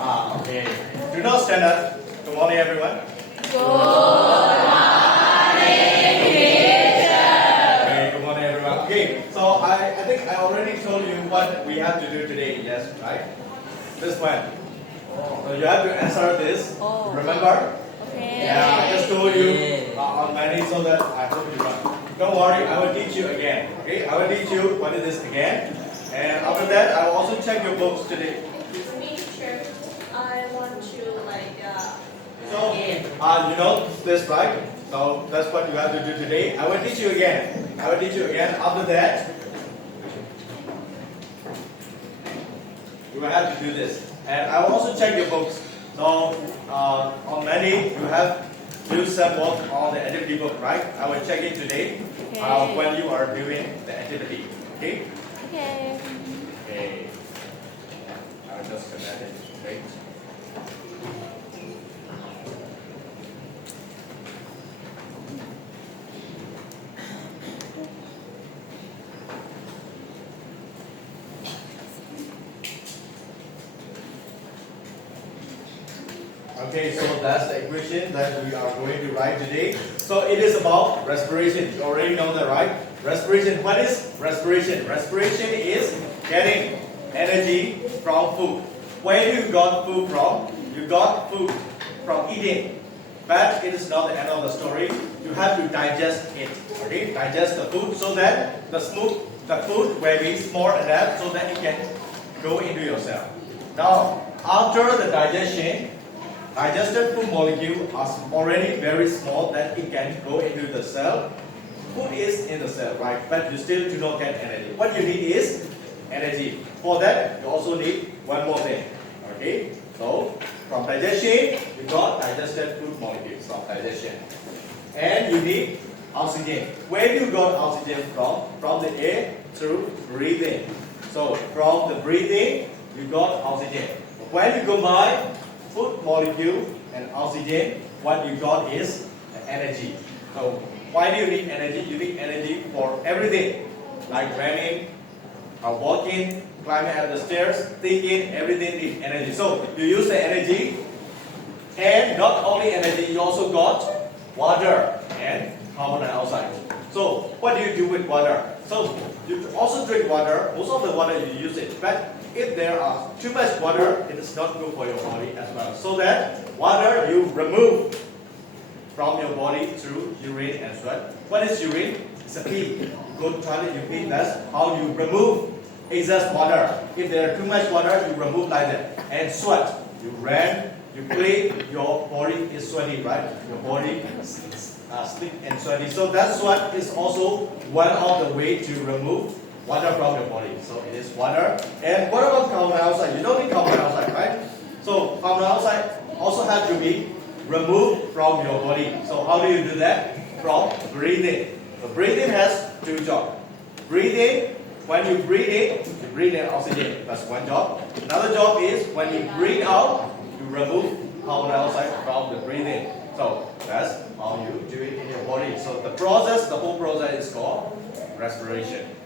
Okay. Do not stand up. Good morning, everyone. Good morning, teacher. Okay, good morning, everyone. Okay, so I think I already told you what we have to do today. Yes, right? This one. So you have to answer this. Oh. Remember? Okay. Yeah, I just told you on many so that I hope you run. Don't worry, I will teach you again. Okay, I will teach you what it is again. And after that, I will also check your books today. Teacher, I want to So, you know this, right? So that's what you have to do today. I will teach you again. I will teach you again. After that, you will have to do this. And I will also check your books. So on many, you have used some work on the activity book, right? I will check it today when you are doing the activity. Okay? Okay. Okay. I will just connect it. Great. Okay, so that's the equation that we are going to write today. So it is about respiration. You already know that, right? Respiration. What is respiration? Respiration is getting energy from food. Where do you got food from? You got food from eating. But it is not the end of the story. You have to digest it. Okay? Digest the food so that the food will be small enough so that it can go into your cell. Now, after the digestion, digested food molecule are already very small that it can go into the cell. Food is in the cell, right? But you still do not get energy. What you need is energy. For that, you also need one more thing. Okay? So, from digestion, you got digested food molecules from digestion. And you need oxygen. Where do you got oxygen from? From the air through breathing. So, from the breathing, you got oxygen. When you combine food molecule and oxygen, what you got is energy. So why do you need energy? You need energy for everything, like running, walking, climbing up the stairs, thinking, everything needs energy. So you use the energy, and not only energy, you also got water and carbon dioxide. So what do you do with water? So you also drink water. Most of the water you use it, but if there are too much water, it is not good for your body as well. So that water you remove from your body through urine and sweat. What is urine? It's a pee. You go to toilet, you pee. That's how you remove excess water. If there are too much water, you remove like that. And sweat. You run, you clean, your body is sweaty, right? Your body is stiff and sweaty. So that sweat is also one of the way to remove water from your body. So it is water. And what about carbon dioxide? You don't need carbon dioxide, right? So carbon dioxide also has to be removed from your body. So how do you do that? From breathing. So breathing has two jobs. Breathing, when you breathe in oxygen. That's one job. Another job is when you breathe out, you remove carbon dioxide from the breathing. So that's how you do it in your body. So the whole process is called respiration.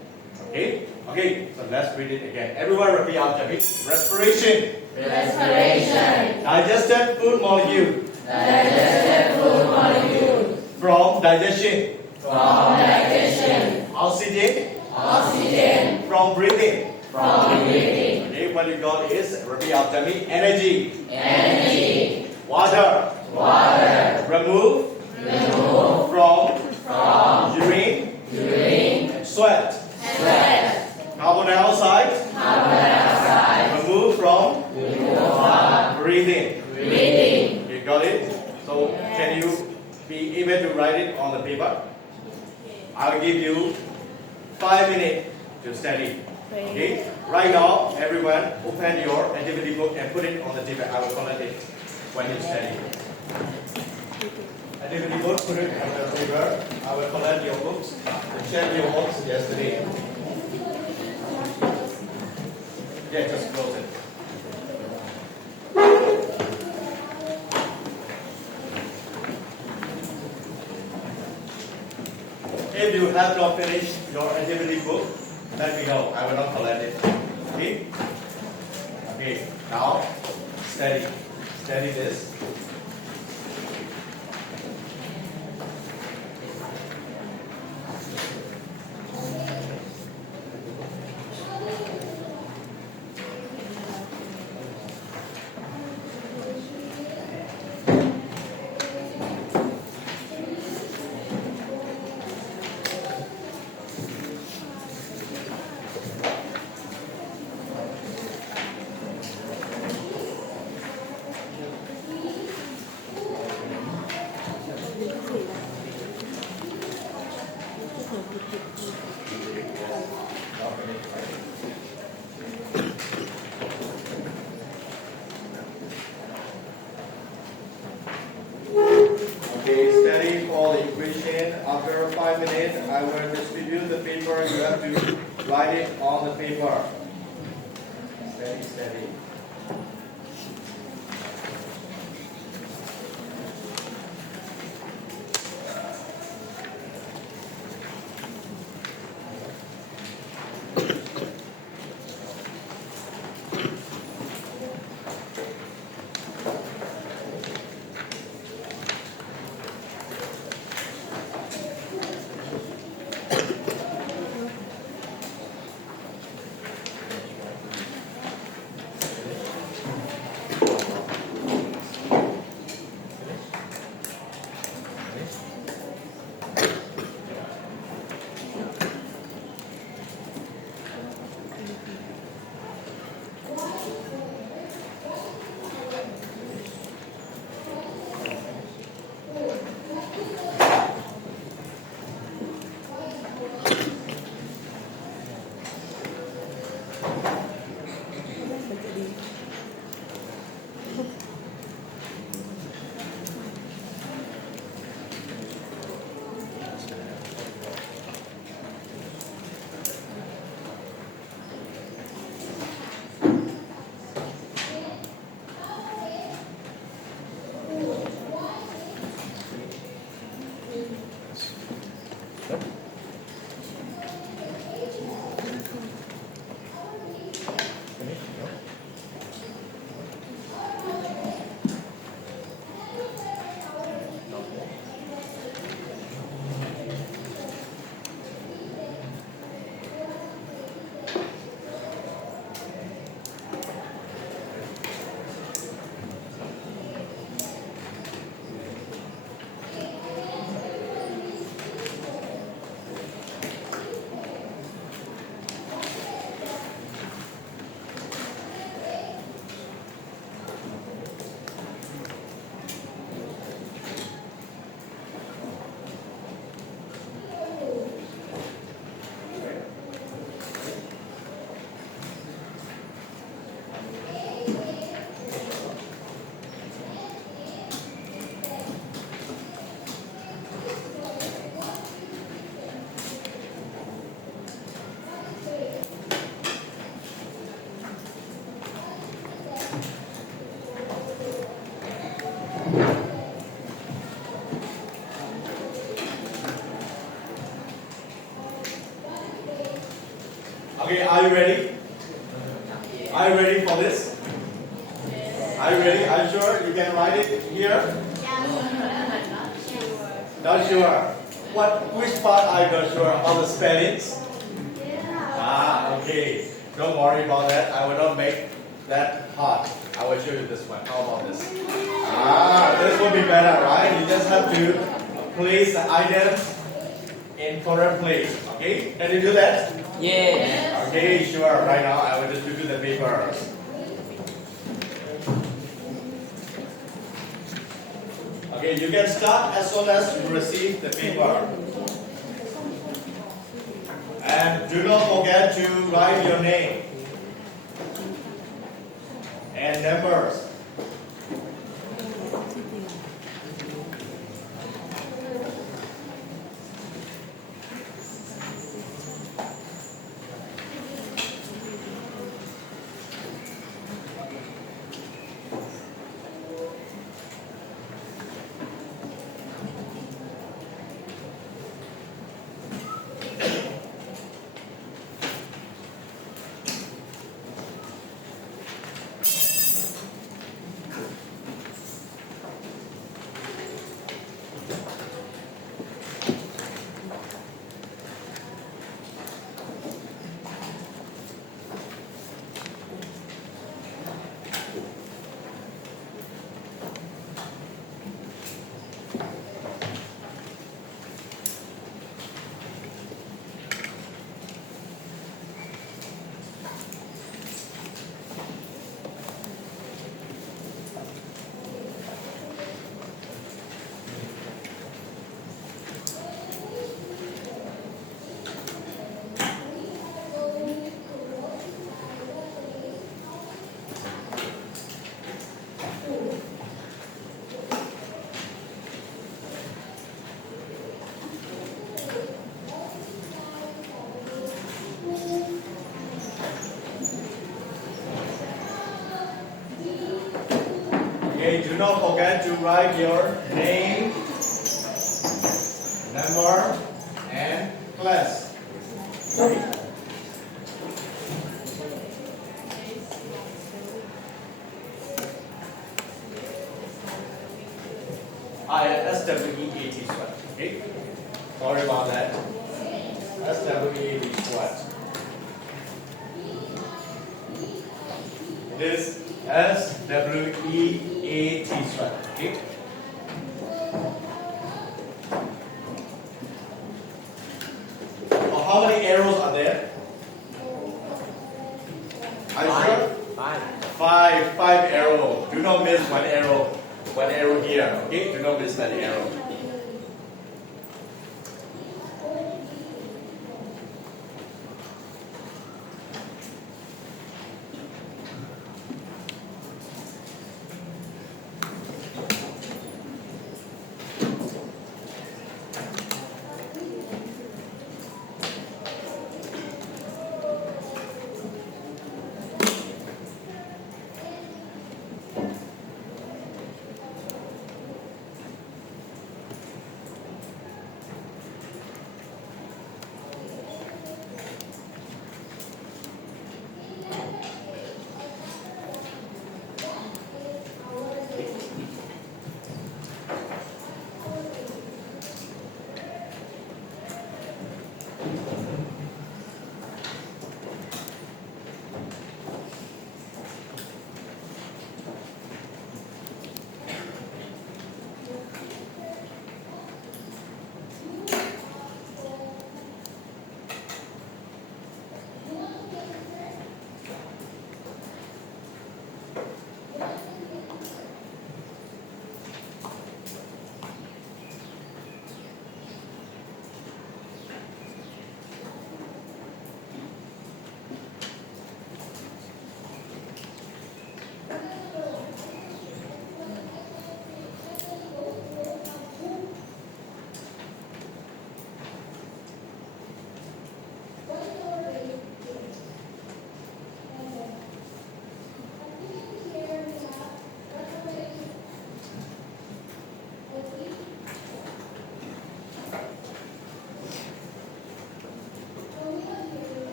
Okay? Okay, so let's read it again. Everyone repeat after me. Respiration. Respiration. Digested food molecule. Digested food molecule. From digestion. From digestion. Oxygen. Oxygen. From breathing. From breathing. Okay, what you got is, repeat after me. Energy. Energy. Water. Water. Remove. Remove. From urine. Urine. And sweat. Sweat. Carbon dioxide. Carbon dioxide. Remove from breathing. Breathing. You got it? So can you be able to write it on the paper? I'll give you 5 minutes to study. Okay? Right now, everyone open your activity book and put it on the table. I will collect it when you study. Activity book, put it on the table. I will collect your books to check your works yesterday. Yeah, just close it. If you have not finished your activity book, let me know. I will not collect it. Okay? Okay. Now, Steady. Steady this. Okay, steady for the equation. After 5 minutes, I will distribute the paper. You have to write it on the paper. Steady, steady. Okay, are you ready? Are you ready for this? Are you ready? Are you sure you can write it here? Not sure. Which part are you not sure? About the spellings? Ah, okay. Don't worry about that. I will not make that hard. I will show you this one. How about this? Ah, this will be better, right? You just have to place the items in correct place. Okay? Can you do that? Yes. Okay, sure. Right now, I will distribute the papers. Okay, you can start as soon as you receive the paper. And do not forget to write your name and numbers. Okay, do not forget to write your name, number, and class. Okay. SWEAT sweat. Okay. Sorry about that. SWEAT sweat. It is SWEAT sweat. Okay. How many arrows are there? Are you sure? Five arrows. Do not miss one arrow. One arrow here. Okay? Do not miss that arrow.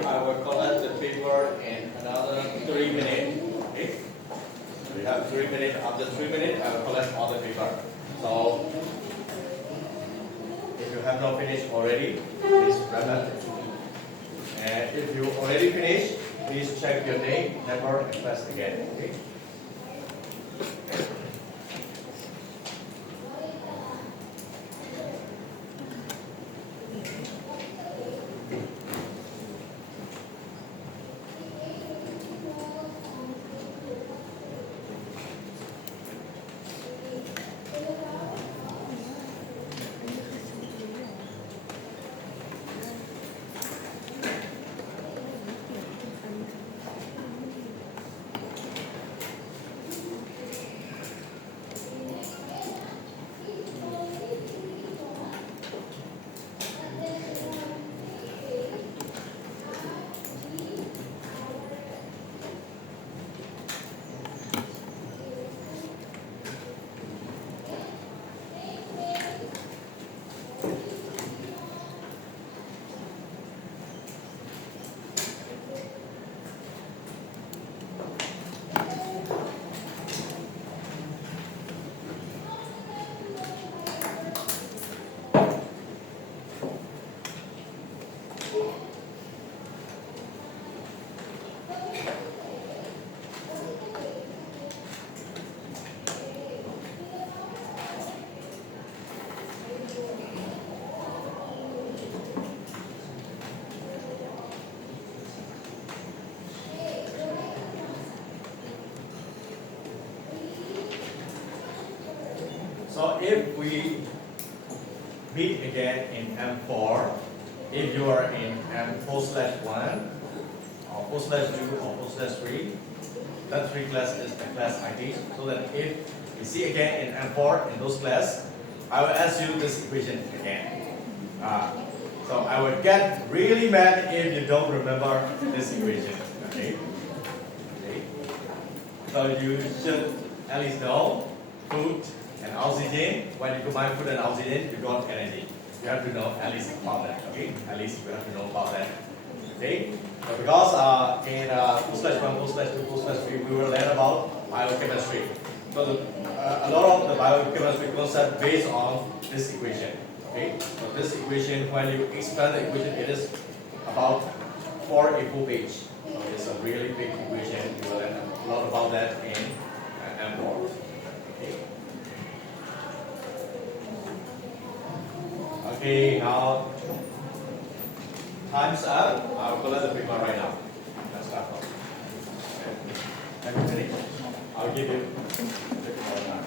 I will collect the paper in another 3 minutes. Okay? We have 3 minutes. After 3 minutes, I will collect all the paper. So, if you have not finished already, please wrap up. And if you already finished, please check your name, number, and class again. Okay? So if we meet again in M4, if you are in M4/1 or 4/2 or 4/3, that three class is the class I teach. So that if you see again in M4 in those class, I will ask you this equation again. So I would get really mad if you don't remember this equation. Okay. So you should at least know food and oxygen. When you combine food and oxygen, you got energy. You have to know at least about that. Okay, at least you have to know about that. Okay. So because in 4/1, 4/2, 4/3, we will learn about biochemistry. So a lot of the biochemistry concept based on this equation. Okay. So this equation, when you expand the equation, it is about 4 a full page. So it's a really big equation. You will learn a lot about that in M4. Okay. Okay, now time's up. I'll collect the paper right now. Let's start from. Have you finished? I'll give you the paper now.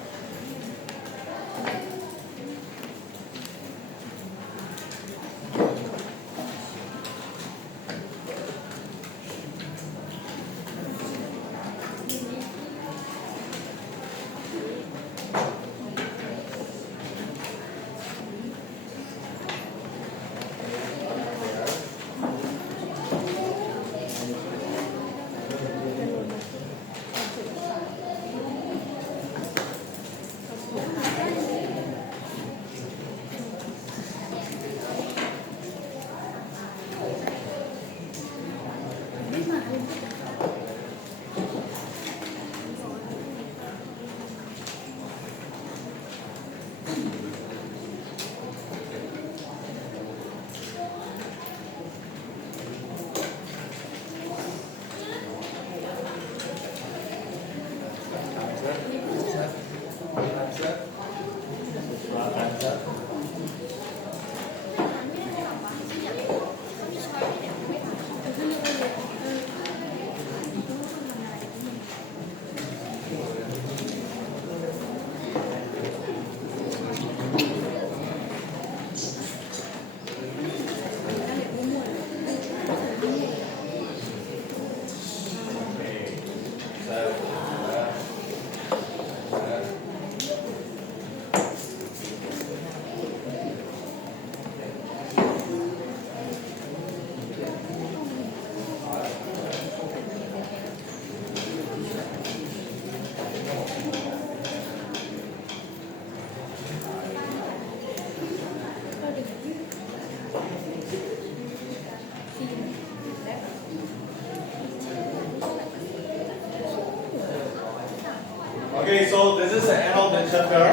Okay, so this is the end of the chapter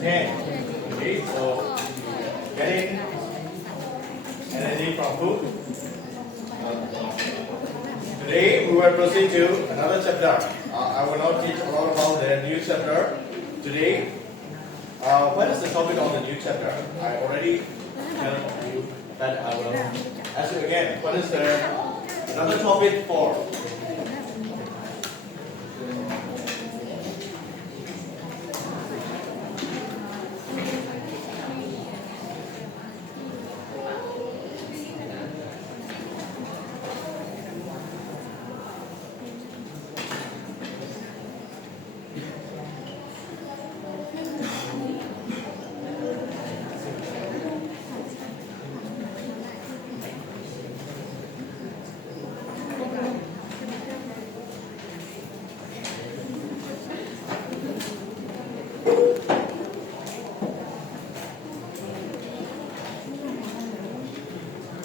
10. Okay, so getting energy from food. Today we will proceed to another chapter. I will not teach a lot about the new chapter. Today, what is the topic of the new chapter? I already tell you that I will ask you again. What is the another topic for?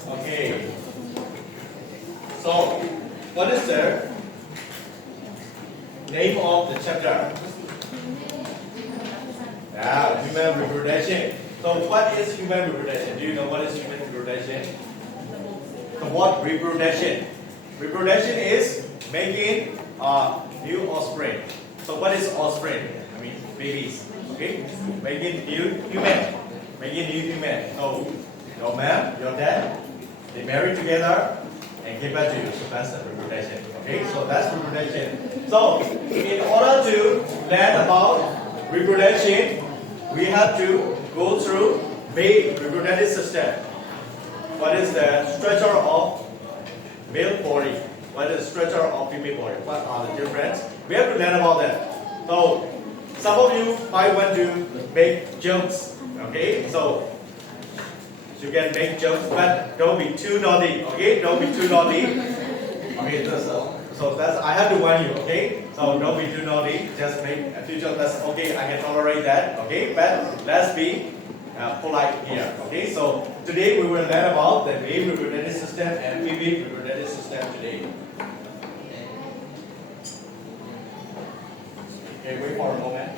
Okay. So, what is the name of the chapter? Yeah, human reproduction. So, what is human reproduction? Do you know what is human reproduction? The word reproduction. Reproduction is making new offspring. So, what is offspring? I mean, babies. Okay, making new human. Making new human. So, your mom, your dad, they marry together and give birth to you. So that's the reproduction. Okay, so that's reproduction. So in order to learn about reproduction, we have to go through male reproductive system. What is the structure of male body? What is the structure of female body? What are the difference? We have to learn about that. So some of you might want to make jokes. Okay, so you can make jokes, but don't be too naughty. Okay, don't be too naughty. Okay, so that's I have to warn you. Okay, so don't be too naughty. Just make a few jokes. That's okay. I can tolerate that. Okay, but let's be polite here. Okay, so today we will learn about the male reproductive system and female reproductive system today. Okay, wait for a moment.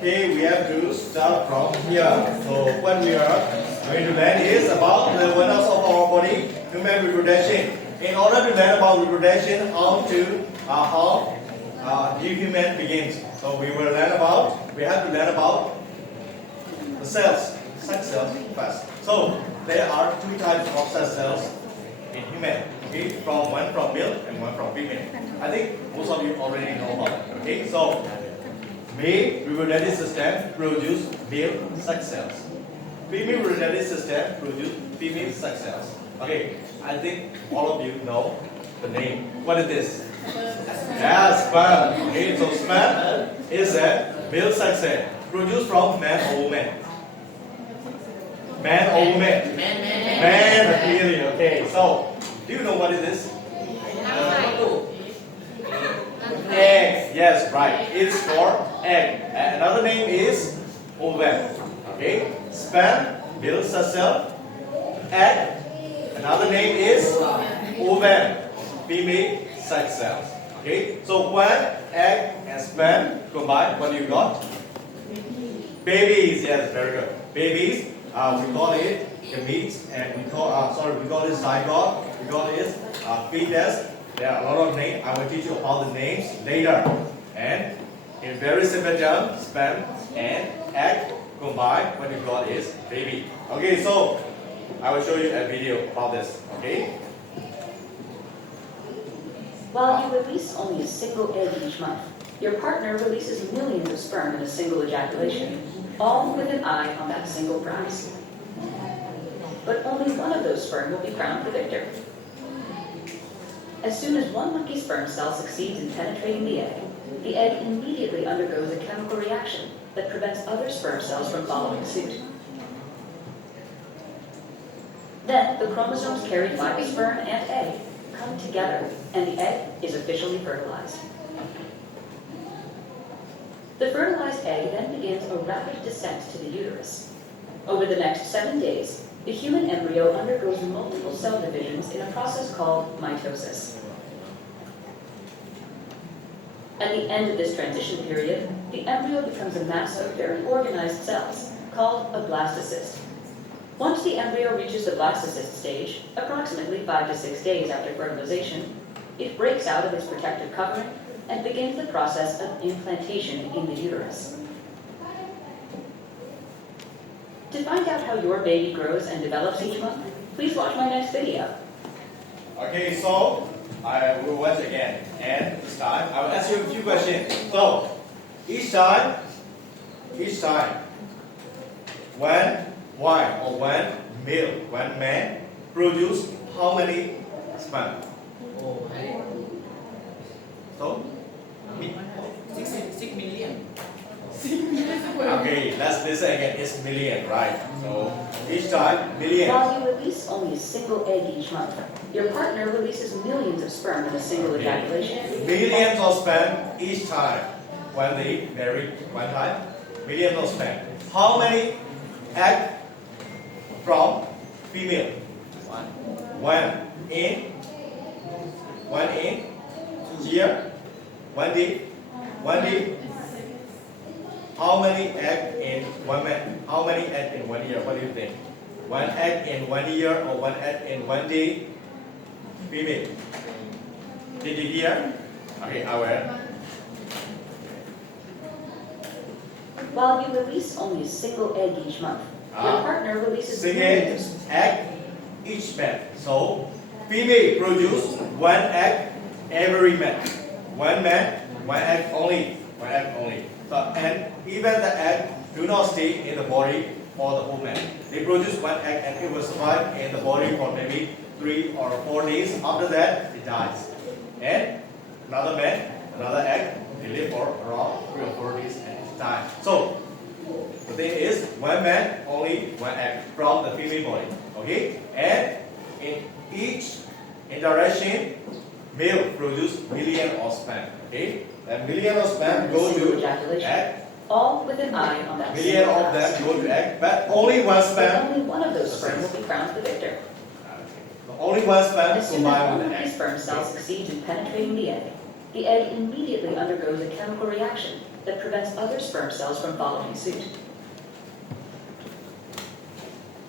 Okay, we have to start from here. So what we are going to learn is about the wonders of our body, human reproduction. In order to learn about reproduction, how new human begins. So we have to learn about the cells, sex cells first. So there are two types of sex cells in human. Okay, one from male and one from female. I think most of you already know about it. Okay, so male reproductive system produce male sex cells. Female reproductive system produce female sex cells. Okay, I think all of you know the name. What is this? Yeah, sperm. Okay, so sperm is a male sex cell produced from man or woman. Man or woman? Man, clearly. Okay, so do you know what it is? Egg. Yes, right. It's for egg. Another name is ovum. Okay. Sperm, male sex cell. Egg. Another name is ovum, female sex cells. Okay. So when egg and sperm combine, what do you got? Babies. Yes, very good. Babies. We call it gametes, and we call it zygote. We call it fetus. There are a lot of names. I will teach you all the names later. And in very simple terms, sperm and egg combined, what you got is baby. Okay, so I will show you a video about this. Okay. While you release only a single egg each month, your partner releases millions of sperm in a single ejaculation, all with an eye on that single prize. But only one of those sperm will be crowned the victor. As soon as one lucky sperm cell succeeds in penetrating the egg immediately undergoes a chemical reaction that prevents other sperm cells from following suit. Then, the chromosomes carried by the sperm and egg come together, and the egg is officially fertilized. The fertilized egg then begins a rapid descent to the uterus. Over the next 7 days, the human embryo undergoes multiple cell divisions in a process called mitosis. At the end of this transition period, the embryo becomes a mass of very organized cells, called a blastocyst. Once the embryo reaches the blastocyst stage, approximately 5 to 6 days after fertilization, it breaks out of its protective covering and begins the process of implantation in the uterus. To find out how your baby grows and develops each month, please watch my next video. Okay, so I will watch again, and this time I will ask you a few questions. So each time, when man produce how many sperm? So, 6 million. okay, let's listen again. It's million, right? So each time million. While you release only a single egg each month, your partner releases millions of sperm in a single ejaculation. Millions of sperm each time when they marry one time. Millions of sperm. How many egg from female? One in here. 1 day. 1 day. How many egg in 1 man? How many egg in 1 year? What do you think? 1 egg in 1 year or 1 egg in 1 day? Female. Did you hear? Okay, I will. While you release only a single egg each month, your partner releases Single millions. egg each man. So female produce 1 egg every man. 1 man, 1 egg only. 1 egg only. So, and even the egg do not stay in the body for the whole man. They produce 1 egg and it will survive in the body for maybe 3 or 4 days. After that, it dies. And another man, another egg, they live for around 3 or 4 days and it dies. So the thing is, 1 man, only 1 egg from the female body. Okay? And in each interaction, male produce million of sperm. Okay? And million of sperm go Single to ejaculation. egg. All with an eye on that Million single of glass. them go to egg, but only one sperm. Only one of those sperm will be crowned the victor. Only one sperm As soon as combined one with of the these egg. sperm cells succeeds in penetrating the egg immediately undergoes a chemical reaction that prevents other sperm cells from following suit.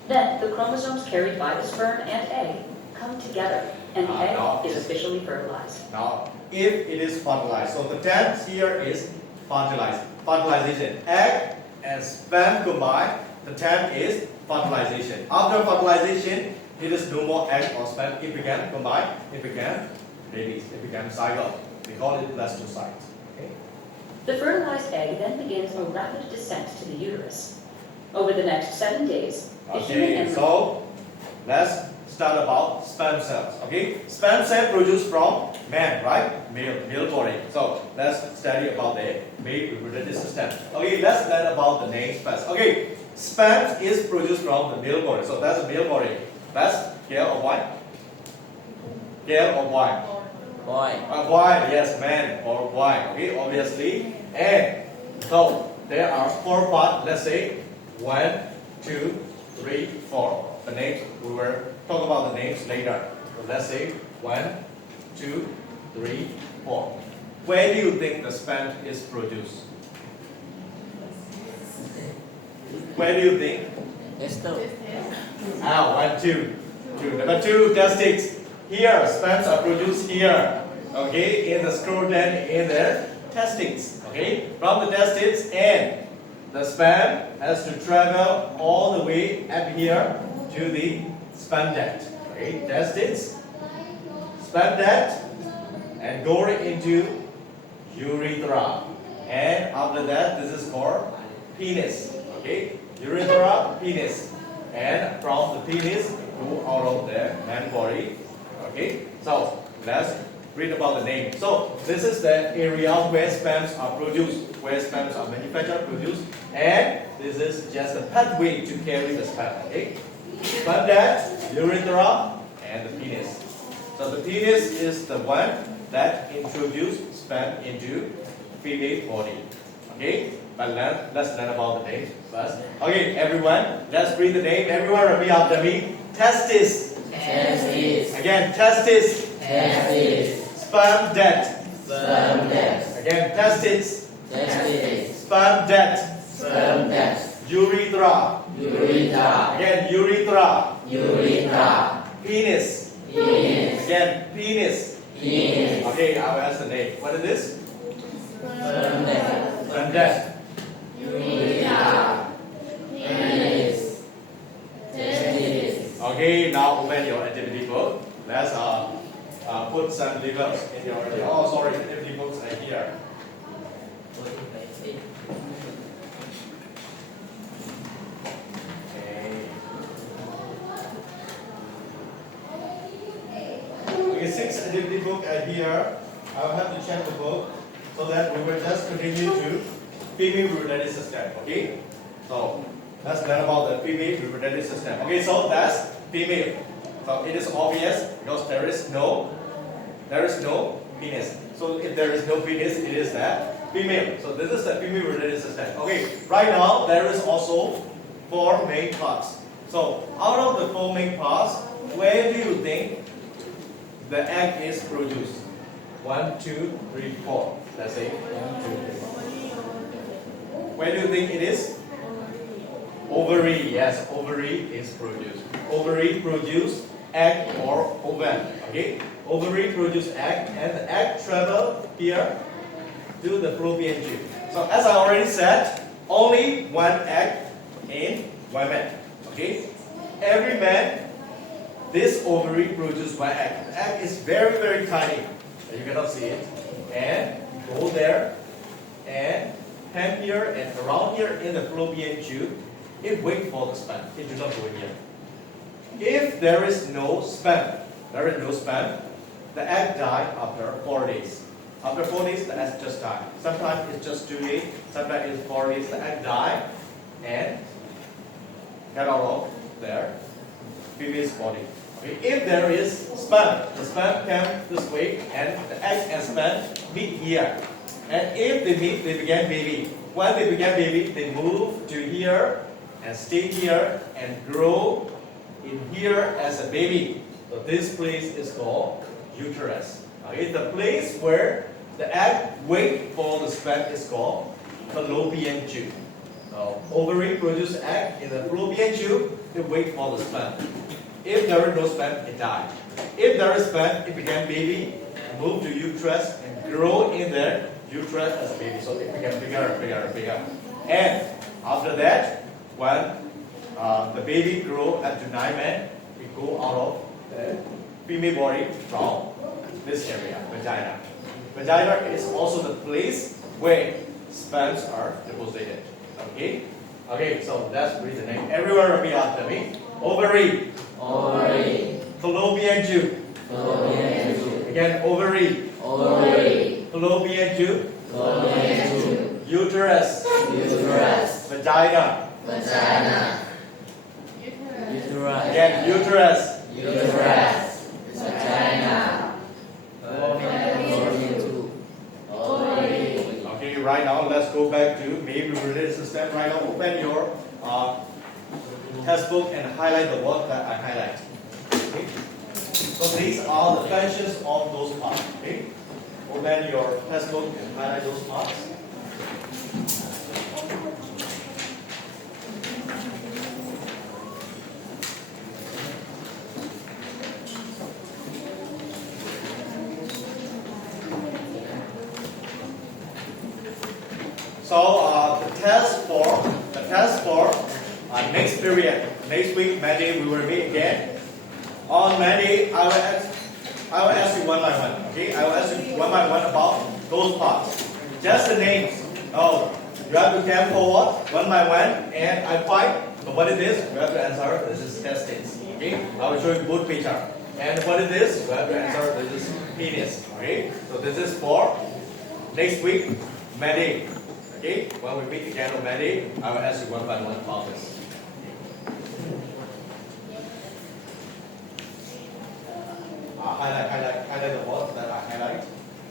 Then the chromosomes carried by the sperm and egg come together, and the egg no. is officially fertilized. Now, if it is fertilized, so the term here is fertilization. Egg and sperm combined, the term is fertilization. After fertilization, it is no more egg or sperm. It began combined, it began babies, it began zygote. We call it blastocytes. Okay? The fertilized egg then begins a rapid descent to the uterus. Over the next 7 days, the human Okay, embryo so let's start about sperm cells. Okay, sperm cell produced from man, right? Male body. So let's study about the male reproductive system. Okay, let's learn about the names first. Okay, sperm is produced from the male body. So that's the male body. That's girl or boy? Girl or boy? Boy. Boy, yes, man or boy. Okay, obviously. And so there are 4 parts. Let's say 1, 2, 3, 4. The names we will talk about the names later. So let's say 1, 2, 3, 4. Where do you think the sperm is produced? Where do you think? Esther. 1, 2. Number 2, testes. Here, sperms are produced here. Okay, in the scrotum, in the testes. Okay, from the testes, and the sperm has to travel all the way up here to the sperm duct. Okay, testes, sperm duct, and go into urethra. And after that, this is called penis. Okay, urethra, penis. And from the penis, go out of the man body. Okay, so let's read about the name. So this is the area where sperms are produced, where sperms are manufactured, produced, and this is just the pathway to carry the sperm. Okay, sperm duct, urethra, and the penis. So the penis is the one that introduced sperm into female body. Okay, but let's learn about the name first. Okay, everyone, let's read the name. Everyone repeat after me. Testis. Testis. Again, testis. Testis. Sperm duct. Sperm duct. Again, testis. Testis. Sperm duct. Sperm duct. Urethra. Urethra. Again, urethra. Urethra. Penis. Penis. Again, penis. Penis. Okay, I will ask the name. What is this? Sperm duct. Sperm duct. Urethra. Penis. Testis. Okay, now open your activity book. Let's put some labels in your. Oh, sorry, activity books are here. Okay, 6 activity book are here. I will have to check the book so that we will just continue to female reproductive system. Okay. So that's that about the female reproductive system. Okay. So that's female. So it is obvious because there is no penis. So if there is no penis, it is that female. So this is the female reproductive system. Okay. Right now there is also 4 main parts. So out of the 4 main parts, where do you think the egg is produced? 1, 2, 3, 4. Let's say 1, 2, 3. Where do you think it is? Ovary. Yes, ovary is produced. Ovary produce egg or ovum. Okay. Ovary produce egg, and the egg travel here to the fallopian tube. So as I already said, only 1 egg in women. Okay. Every man, this ovary produces 1 egg. The egg is very, very tiny. You cannot see it. And go there and hang here and around here in the fallopian tube. It waits for the sperm. It does not go in here. If there is no sperm, the egg dies after 4 days. After 4 days, the egg just dies. Sometimes it's just 2 days. Sometimes it's 4 days. The egg dies and get out of their previous body. Okay. If there is sperm, the sperm comes this way, and the egg and sperm meet here. And if they meet, they become baby. When they become baby, they move to here and stay here and grow in here as a baby. So this place is called uterus. Okay. The place where the egg waits for the sperm is called fallopian tube. So ovary produces egg in the fallopian tube. It waits for the sperm. If there is no sperm, it dies. If there is sperm, it becomes baby, move to uterus, and grow in there uterus as a baby. So it becomes bigger and bigger and bigger. And after that, when the baby grows up to 9 months, it go out of the female body from this area, vagina. Vagina is also the place where sperms are deposited. Okay? Okay, so that's reasoning. Everyone repeat after me. Ovary. Ovary. Fallopian tube. Fallopian tube. Again, ovary. Ovary. Fallopian tube. Fallopian tube. Uterus. Uterus. Vagina. Vagina. Uterus. Again, uterus. Uterus. Vagina. Fallopian tube. Ovary. Okay, right now let's go back to maybe reproductive system. Right now, open your textbook and highlight the word that I highlight. Okay? So these are the functions of those parts. Okay? Open your textbook and highlight those parts. So the test for next period, next week, Monday, we will meet again. On Monday, I will ask you one by one. Okay, I will ask you one by one about those parts. Just the names. Oh, you have to come forward one by one, and I find. So what is this? You have to answer. This is testes. Okay, I will show you both picture. And what is this? You have to answer. This is penis. Okay, so this is for next week, Monday. Okay, when we meet again on Monday, I will ask you one by one about this. Highlight the words that I highlight.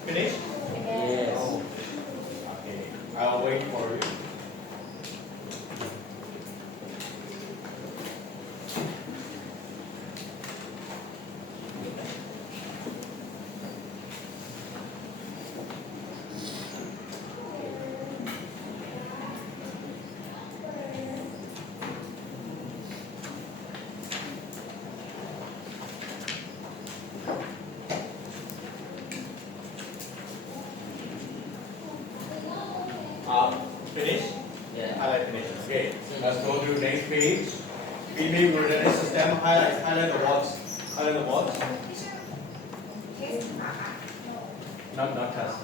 Finish? Yes. Oh. Okay, I'll wait for you. Finish? Yeah. Highlight finish. Okay, let's go to next page. Female reproductive system. Highlight the words. Highlight the words. Not test.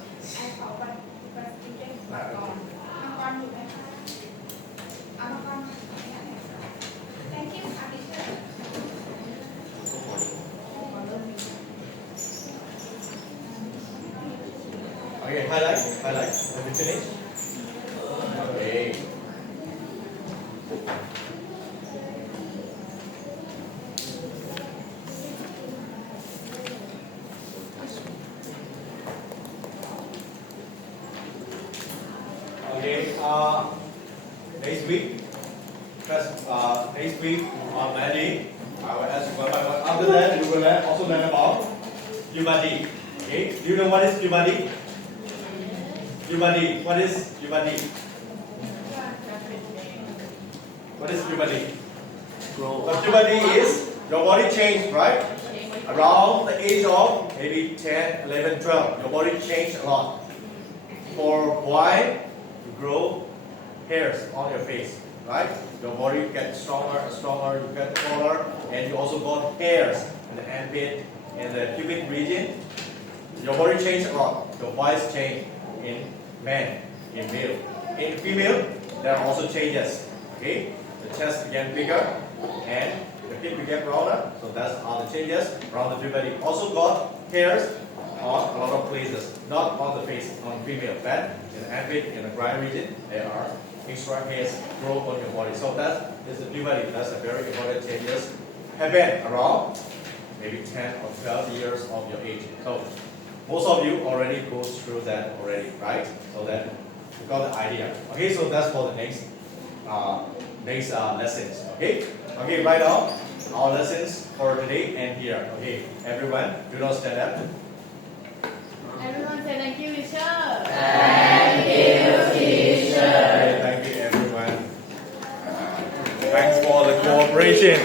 Okay, highlight. Have you finished? Okay. Okay, next week, next week on Monday, I will ask you one by one. After that, we will also learn about Yubadi. Okay, do you know what is Yubadi? Yubadi, what is Yubadi? What is puberty? What puberty is your body change, right? Around the age of maybe 10, 11, 12, your body change a lot. For boy, you grow hairs on your face, right? Your body gets stronger and stronger, you get taller, and you also got hairs in the armpit, in the pubic region. Your body change a lot. Your voice change in men, in male. In female, there are also changes. Okay? The chest became bigger and the hip became broader. So that's all the changes around the puberty. Also got hairs on a lot of places, not on the face, on female. But in the armpit, in the groin region, there are extra hairs grow on your body. So that is the puberty. That's a very important changes happen around maybe 10 or 12 years of your age. So most of you already go through that already, right? So that you got the idea. Okay, so that's for the next lessons. Okay, right now our lessons for today end here. Okay, everyone, do not stand up. Everyone say thank you, teacher. Thank you, teacher. Okay, thank you, everyone. Thanks for the cooperation.